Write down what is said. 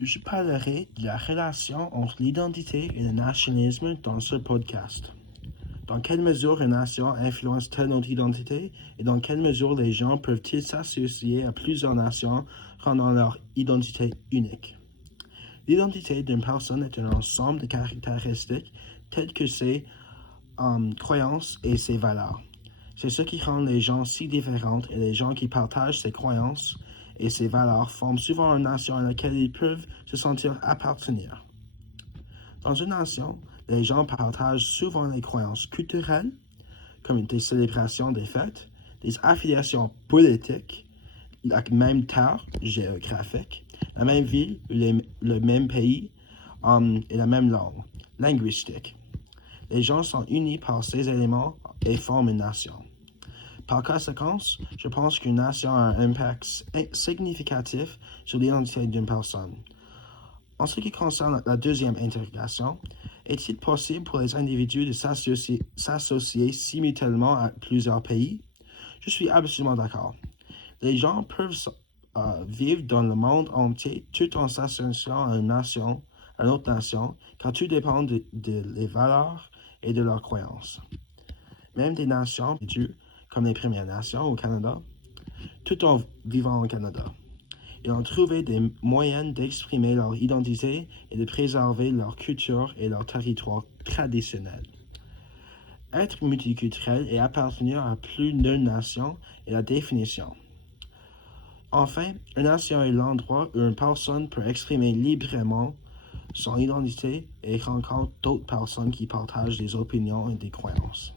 Je parlerai de la relation entre l'identité et le nationalisme dans ce podcast. Dans quelle mesure une nation influence-t-elle notre identité et dans quelle mesure les gens peuvent-ils s'associer à plusieurs nations rendant leur identité unique? L'identité d'une personne est un ensemble de caractéristiques telles que ses croyances et ses valeurs. C'est ce qui rend les gens si différents et les gens qui partagent ces croyances et ces valeurs forment souvent une nation à laquelle ils peuvent se sentir appartenir. Dans une nation, les gens partagent souvent les croyances culturelles, comme des célébrations des fêtes, des affiliations politiques, la même terre géographique, la même ville, le même pays et la même langue linguistique. Les gens sont unis par ces éléments et forment une nation. Par conséquent, je pense qu'une nation a un impact significatif sur l'identité d'une personne. En ce qui concerne la deuxième interrogation, est-il possible pour les individus de s'associer simultanément à plusieurs pays? Je suis absolument d'accord. Les gens peuvent vivre dans le monde entier tout en s'associant à une autre nation, car tout dépend de les valeurs et de leurs croyances. Même des nations, comme les Premières Nations au Canada, tout en vivant au Canada. Ils ont trouvé des moyens d'exprimer leur identité et de préserver leur culture et leur territoire traditionnel. Être multiculturel et appartenir à plus d'une nation est la définition. Enfin, une nation est l'endroit où une personne peut exprimer librement son identité et rencontre d'autres personnes qui partagent des opinions et des croyances.